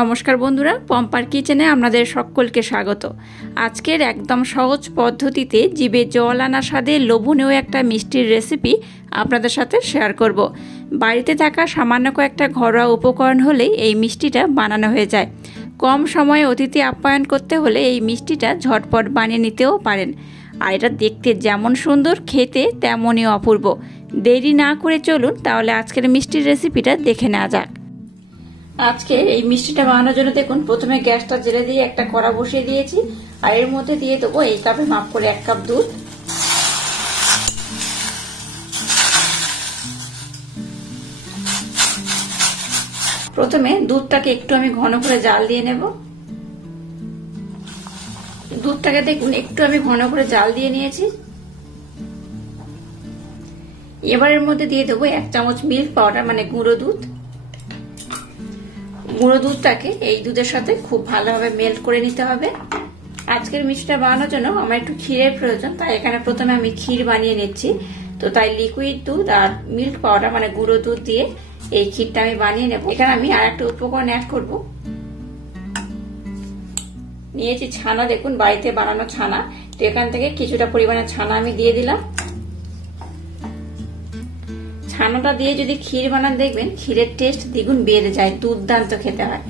নমস্কার বন্ধুরা, পম্পার কিচেনে আপনাদের সকলকে স্বাগত। আজকের একদম সহজ পদ্ধতিতে জিভে জল আনা স্বাদে লোভনীয় একটা মিষ্টির রেসিপি আপনাদের সাথে শেয়ার করব। বাড়িতে থাকা সামান্য কয়েকটা ঘরোয়া উপকরণ হলেই এই মিষ্টিটা বানানো হয়ে যায়। কম সময়ে অতিথি আপ্যায়ন করতে হলে এই মিষ্টিটা ঝটপট বানিয়ে নিতেও পারেন। আর এটা দেখতে যেমন সুন্দর, খেতে তেমনই অপূর্ব। দেরি না করে চলুন তাহলে আজকের মিষ্টির রেসিপিটা দেখে নেওয়া যাক। আজকে এই মিষ্টিটা বানানোর জন্য দেখুন, প্রথমে গ্যাসটা জেলে দিয়ে একটা কড়া বসিয়ে দিয়েছি। আর এর মধ্যে দিয়ে দেবো এই কাপে মাপ করে 1 কাপ দুধ। প্রথমে দুধটাকে একটু আমি ঘন করে জাল দিয়ে নেব। দুধটাকে দেখুন একটু আমি ঘন করে জাল দিয়ে নিয়েছি। এবার এর মধ্যে দিয়ে দেবো 1 চামচ মিল্ক পাউডার, মানে গুঁড়ো দুধ। গুঁড়ো দুধটাকে এই দুধের সাথে খুব ভালোভাবে মেল্ট করে নিতে হবে। আজকের মিষ্টিটা বানানোর জন্য আমার একটু ক্ষীরের প্রয়োজন, তাই এখানে প্রথমে আমি ক্ষীর বানিয়ে নিচ্ছি। তো তাই লিকুইড দুধ আর মিল্ক পাউডার মানে গুঁড়ো দুধ দিয়ে এই ক্ষীরটা আমি বানিয়ে নেব। এখানে আমি আর একটা উপকরণ অ্যাড করব। নিয়েছি ছানা, দেখুন বাড়িতে বানানো ছানা। তো এখান থেকে কিছুটা পরিমাণে ছানা আমি দিয়ে দিলাম। ছানাটা দিয়ে যদি ক্ষীর বানান দেখবেন ক্ষীরের টেস্ট দ্বিগুণ বেড়ে যায়, দুর্দান্ত খেতে হয়।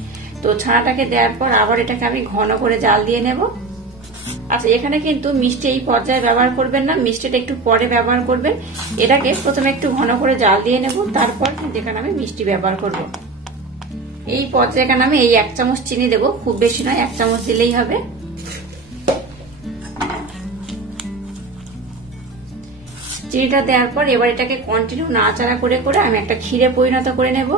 তো ছানাটাকে দেওয়ার পর আবার এটাকে আমি ঘন করে জাল দিয়ে নেব। আচ্ছা, এখানে কিন্তু মিষ্টি এই পর্যায়ে ব্যবহার করবেন না, মিষ্টিটা একটু পরে ব্যবহার করবেন। এটাকে প্রথমে একটু ঘন করে জাল দিয়ে নেব, তারপর কিন্তু এখানে আমি মিষ্টি ব্যবহার করব। এই পর্যায়ে এখানে আমি এই 1 চামচ চিনি দেবো, খুব বেশি নয়, 1 চামচ দিলেই হবে। চিনিটা দেওয়ার পর এবার এটাকে কন্টিনিউ নাড়াচাড়া করে করে আমি একটা ক্ষীরে পরিণত করে নেব।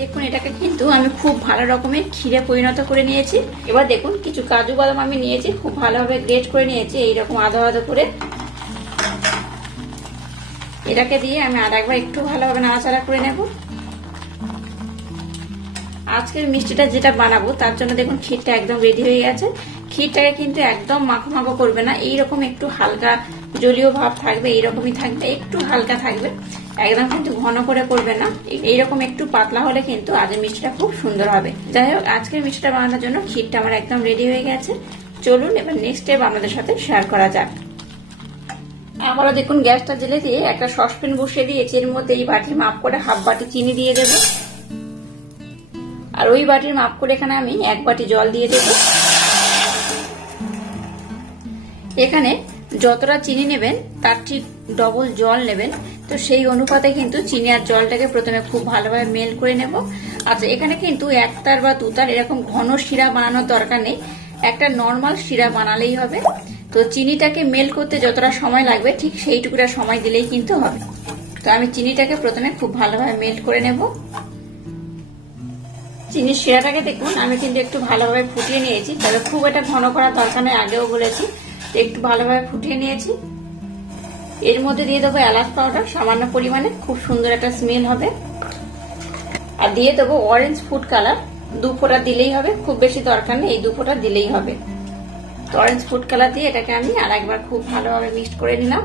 দেখুন এটাকে কিন্তু আমি খুব ভালো রকমের ক্ষীরে পরিণত করে নিয়েছি। এবার দেখুন কিছু কাজু বাদাম আমি নিয়েছি, খুব ভালোভাবে গ্রেট করে নিয়েছি, এইরকম আধা আধা করে। এটাকে দিয়ে আমি আর একবার একটু ভালোভাবে নাড়াচাড়া করে নেব। আজকের মিষ্টিটা যেটা বানাবো তার জন্য দেখুন ক্ষীরটা একদম রেডি হয়ে গেছে। ক্ষীরটাকে কিন্তু একদম মাখো মাখো করবে না, এইরকম একটু হালকা জলীয় ভাব থাকবে, এইরকমই থাকবে, একটু হালকা থাকবে, একদম কিন্তু ঘন করে করবে না। এইরকম একটু পাতলা হলে কিন্তু আজকের মিষ্টিটা খুব সুন্দর হবে। যাই হোক, আজকের মিষ্টিটা বানানোর জন্য ক্ষীরটা আমার একদম রেডি হয়ে গেছে। চলুন এবার নেক্সট স্টেপ আপনাদের সাথে শেয়ার করা যাক। আবারও দেখুন গ্যাসটা জেলে দিয়ে একটা সসপ্যান বসিয়ে দিয়েছি। এর মধ্যে এই বাটির মাপ করে হাফ বাটি চিনি দিয়ে দেব। আর ওই বাটির মাপ করে এখানে আমি 1 বাটি জল দিয়ে দেব। এখানে যতটা চিনি নেবেন তার ঠিক ডবল জল নেবেন। তো সেই অনুপাতে কিন্তু চিনি আর জলটাকে প্রথমে খুব ভালোভাবে মেল্ট করে নেব। আচ্ছা, এখানে কিন্তু 1 তার বা 2 তার এরকম ঘন শিরা বানানোর দরকার নেই, একটা নর্মাল শিরা বানালেই হবে। তো চিনিটাকে মেল্ট করতে যতটা সময় লাগবে ঠিক সেইটুকুটা সময় দিলেই কিন্তু হবে। তো আমি চিনিটাকে প্রথমে খুব ভালোভাবে মেল্ট করে নেব। চিনির শিরাটাকে দেখুন আমি কিন্তু একটু ভালোভাবে ফুটিয়ে নিয়েছি, তবে খুব এটা ঘন করার দরকার নেই, আগেও বলেছি। একটু ভালোভাবে ফুটিয়ে নিয়েছি। এর মধ্যে দিয়ে দেবো এলাচ পাউডার সামান্য পরিমাণে, খুব সুন্দর একটা স্মেল হবে। আর দিয়ে দেবো অরেঞ্জ ফুড কালার, 2 ফোঁটা দিলেই হবে, খুব বেশি দরকার নেই, এই 2 ফোঁটা দিলেই হবে। তো অরেঞ্জ ফুড কালার দিয়ে এটাকে আমি আর একবার খুব ভালোভাবে মিক্সড করে নিলাম।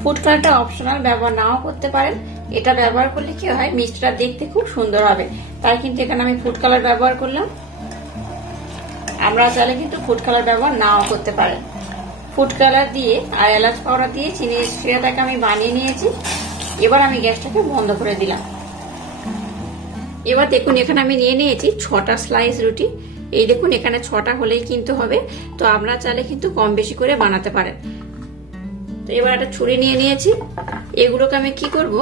ফুড কালারটা অপশনাল, ব্যবহার নাও করতে পারেন। এটা ব্যবহার করলে কি হয়, মিষ্টিটা দেখতে খুব সুন্দর হবে, তাই কিন্তু এখানে আমি ফুড কালার ব্যবহার করলাম। আমরা চাইলে কিন্তু ফুড কালার ব্যবহার নাও করতে পারেন। ফুড কালার দিয়ে আর এলাচ পাউডার দিয়ে চিনির শিরাটাকে আমি বানিয়ে নিয়েছি। এবার আমি গ্যাসটাকে বন্ধ করে দিলাম। এবার দেখুন এখানে আমি নিয়ে নিয়েছি 6টা স্লাইস রুটি। এই দেখুন এখানে 6টা হলেই কিন্তু হবে, তো আপনারা চাইলে কিন্তু কম বেশি করে বানাতে পারেন। তো এবার একটা ছুরি নিয়ে নিয়েছি। এগুলোকে আমি কি করব,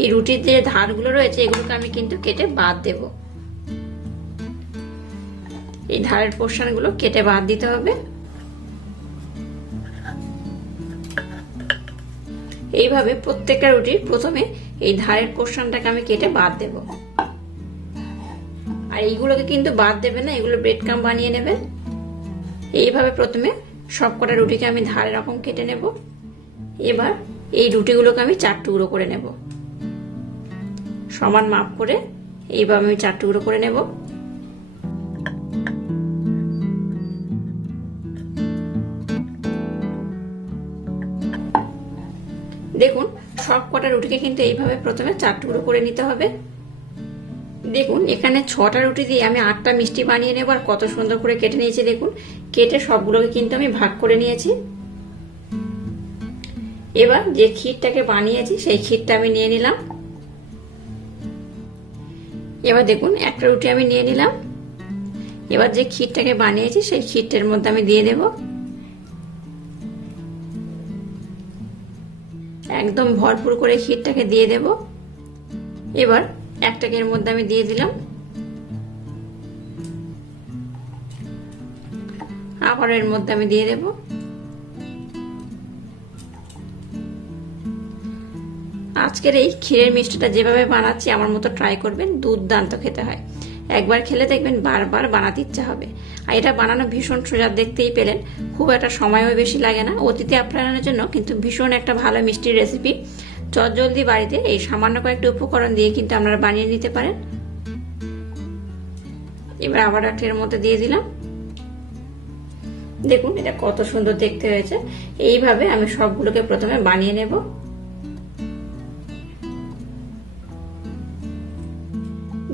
এই রুটির যে ধারগুলো রয়েছে এগুলোকে আমি কিন্তু কেটে বাদ দেব। এই ধারের পোর্শনগুলো কেটে বাদ দিতে হবে। এইভাবে প্রত্যেকটা রুটির প্রথমে এই ধারের পোর্শনটাকে আমি কেটে বাদ দেব। আর এইগুলোকে কিন্তু বাদ দেবেন না, এগুলো ব্রেড ক্রাম্ব বানিয়ে নেবেন। এইভাবে প্রথমে সবকটা রুটিকে আমি ধারে রকম কেটে নেব। এবার এই রুটিগুলোকে আমি 4 টুকরো করে নেব, সমান মাপ করে এইভাবে আমি 4 টুকরো করে নেব। দেখুন সব কটা রুটিকে কিন্তু এইভাবে প্রথমে 4 টুকরো করে নিতে হবে। দেখুন এখানে 6টা রুটি দিয়ে আমি 8টা মিষ্টি বানিয়ে নেব। আর কত সুন্দর করে কেটে নিয়েছি দেখুন। কেটে সবগুলোকে কিন্তু আমি ভাগ করে নিয়েছি। এবার যে ক্ষীরটাকে বানিয়েছি সেই ক্ষীরটা আমি নিয়ে নিলাম। এবার দেখুন একটা রুটি আমি নিয়ে নিলাম। এবার যে ক্ষীরটাকে বানিয়েছি সেই ক্ষীরটার মধ্যে আমি দিয়ে দেব। একদম ভরপুর করে ক্ষীরটাকে দিয়ে দেব। এবার একটাকে এর মধ্যে আমি দিয়ে দিলাম। আবার এর মধ্যে আমি দিয়ে দেব। আজকের এই ক্ষীরের মিষ্টিটা যেভাবে বানাচ্ছি আমার মতো ট্রাই করবেন, দুর্দান্ত খেতে হয়। একবার খেলে দেখবেন বারবার বানাতে ইচ্ছা হবে। আর এটা বানানো ভীষণ সোজা, দেখতেই পেলেন। খুব একটা সময়ও বেশি লাগে না। অতিথি আপ্যায়নের জন্য কিন্তু ভীষণ একটা ভালো মিষ্টির রেসিপি। চটজলদি বাড়িতে এই সামান্য কয়েকটা উপকরণ দিয়ে কিন্তু আপনারা বানিয়ে নিতে পারেন। এবার আবার একটা এর মধ্যে দিয়ে দিলাম। দেখুন এটা কত সুন্দর দেখতে হয়েছে। এইভাবে আমি সবগুলোকে প্রথমে বানিয়ে নেব।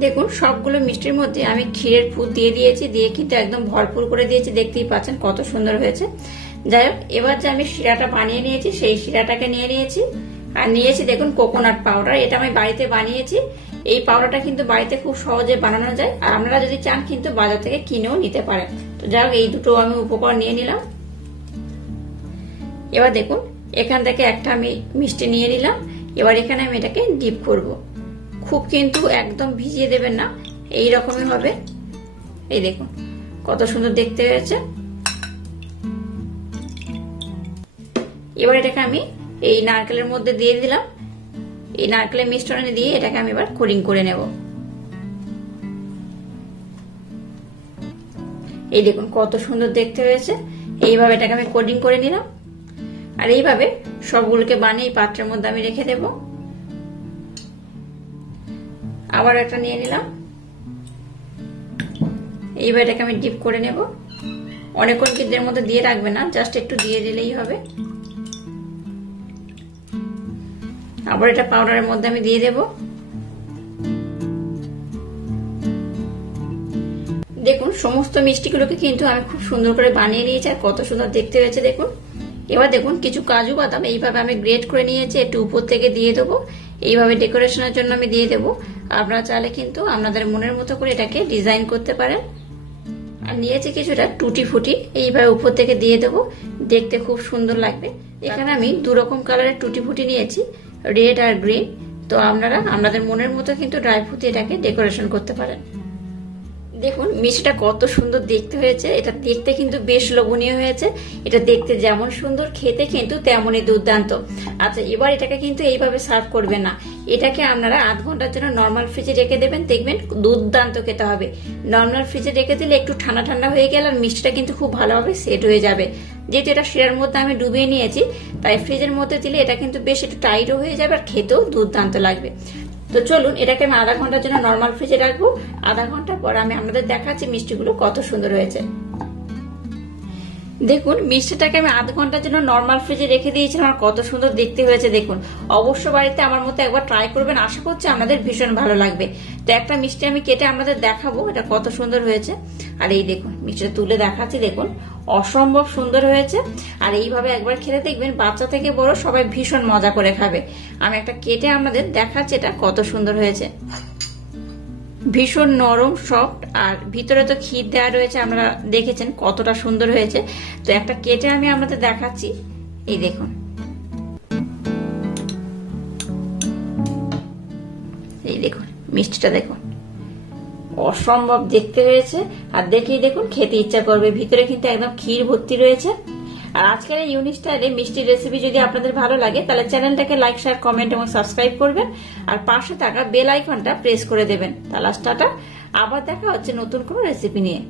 দেখুন সবগুলো মিষ্টির মধ্যে আমি ক্ষীরের পুর দিয়ে দিয়েছি, দিয়ে কিন্তু একদম ভরপুর করে দিয়েছি। দেখতেই পাচ্ছেন কত সুন্দর হয়েছে। যাই হোক, এবার যে আমি শিরাটা বানিয়ে নিয়েছি সেই শিরাটাকে নিয়ে নিয়েছি। আর নিয়েছি দেখুন কোকোনাট পাউডার। এটা আমি বাড়িতে বানিয়েছি। এই পাউডারটা কিন্তু বাড়িতে খুব সহজে বানানো যায়। আর আপনারা যদি চান কিন্তু বাজার থেকে কিনেও নিতে পারেন। তো যাই হোক, এই দুটো আমি উপকরণ নিয়ে নিলাম। এবার দেখুন এখান থেকে একটা আমি মিষ্টি নিয়ে নিলাম। এবার এখানে আমি এটাকে ডিপ করব। খুব কিন্তু একদম ভিজিয়ে দেবেন না, এই রকমই হবে। এই দেখুন কত সুন্দর দেখতে হয়েছে। এবার এটাকে আমি এই নারকেলের মধ্যে দিয়ে দিলাম। এই নারকেলের মিশ্রণে দিয়ে এটাকে আমি এবার কোটিং করে নেব। এই দেখুন কত সুন্দর দেখতে হয়েছে। এইভাবে এটাকে আমি কোটিং করে নিলাম। আর এইভাবে সবগুলোকে বানিয়ে পাত্রের মধ্যে আমি রেখে দেব। আবার একটা নিয়ে নিলাম। এইবার এটাকে আমি ডিপ করে নেব। অনেকক্ষণ কিন্তু এর মধ্যে দিয়ে রাখবে না, জাস্ট একটু দিয়ে দিলেই হবে। আবার এটা পাউডারের মধ্যে আমি দিয়ে দেব। দেখুন সমস্ত মিষ্টিগুলোকে কিন্তু আমি খুব সুন্দর করে বানিয়ে নিয়েছি। আর কত সুন্দর দেখতে হয়েছে দেখুন। এবার দেখুন কিছু কাজু বাদাম এইভাবে আমি গ্রেট করে নিয়েছি, একটু উপর থেকে দিয়ে দেবো। এইভাবে ডেকোরেশনের জন্য আমি দিয়ে দেবো। আপনারা চাইলে কিন্তু আপনাদের মনের মতো করে এটাকে ডিজাইন করতে পারেন। আর নিয়েছি কিছুটা টুটি ফুটি, এইভাবে উপর থেকে দিয়ে দেবো। দেখতে খুব সুন্দর লাগবে। এখানে আমি 2 রকম কালারের টুটি ফুটি নিয়েছি, রেড আর গ্রিন। তো আপনারা আপনাদের মনের মতো কিন্তু ড্রাই ফ্রুট এটাকে ডেকোরেশন করতে পারেন। দেখুন মিষ্টিটা কত সুন্দর দেখতে হয়েছে। এটা দেখতে কিন্তু বেশ লোভনীয় হয়েছে। এটা দেখতে যেমন সুন্দর, খেতে কিন্তু তেমনই দুর্দান্ত। আচ্ছা, এবার এটাকে কিন্তু এইভাবে সার্ভ করবেন না। এটাকে আপনারা আধ ঘন্টার জন্য নর্মাল ফ্রিজে রেখে দেবেন, দেখবেন দুর্দান্ত খেতে হবে। নর্মাল ফ্রিজে রেখে দিলে একটু ঠান্ডা ঠান্ডা হয়ে গেলে আর মিষ্টিটা কিন্তু খুব ভালোভাবে সেট হয়ে যাবে। যেহেতু এটা শিরার মধ্যে আমি ডুবিয়ে নিয়েছি, তাই ফ্রিজের মধ্যে দিলে এটা কিন্তু বেশ একটু টাইটও হয়ে যাবে আর খেতেও দুর্দান্ত লাগবে। তো চলুন এটাকে আমি আধা ঘন্টার জন্য নর্মাল ফ্রিজে রাখবো। আধা ঘন্টা পর আমি আপনাদের দেখাচ্ছি মিষ্টিগুলো কত সুন্দর হয়েছে। দেখুন মিষ্টিটাকে আমি আধ ঘন্টার জন্য নর্মাল ফ্রিজে রেখে দিয়েছিলাম। আর কত সুন্দর দেখতে হয়েছে দেখুন। অবশ্য বাড়িতে আমার মতো একবার ট্রাই করবেন, আশা করছি আপনাদের ভীষণ ভালো লাগবে। তো একটা মিষ্টি আমি কেটে আপনাদের দেখাবো, এটা কত সুন্দর হয়েছে। আর এই দেখুন মিষ্টিটা তুলে দেখাচ্ছি, দেখুন অসম্ভব সুন্দর হয়েছে। আর এইভাবে একবার খেলে দেখবেন বাচ্চা থেকে বড় সবাই ভীষণ মজা করে খাবে। আমি একটা কেটে আপনাদের দেখাচ্ছি এটা কত সুন্দর হয়েছে। ভীষণ নরম সফট, আর ভিতরে তো ক্ষীর দেওয়া রয়েছে, আপনারা দেখেছেন কতটা সুন্দর হয়েছে। তো একটা কেটে আমি আপনাদের দেখাচ্ছি, এই দেখুন। এই দেখুন মিষ্টিটা দেখুন, অসম্ভব দেখতে হয়েছে। আর দেখেই দেখুন খেতে ইচ্ছা করবে। ভিতরে কিন্তু একদম ক্ষীর ভর্তি রয়েছে। আর আজকের এই ইউনিক স্টাইলে মিষ্টি রেসিপি যদি আপনাদের ভালো লাগে তাহলে চ্যানেলটাকে লাইক, শেয়ার, কমেন্ট এবং সাবস্ক্রাইব করবেন। আর পাশে থাকা বেল আইকনটা প্রেস করে দেবেন। তাহলে টাটা, আবার দেখা হচ্ছে নতুন কোনো রেসিপি নিয়ে।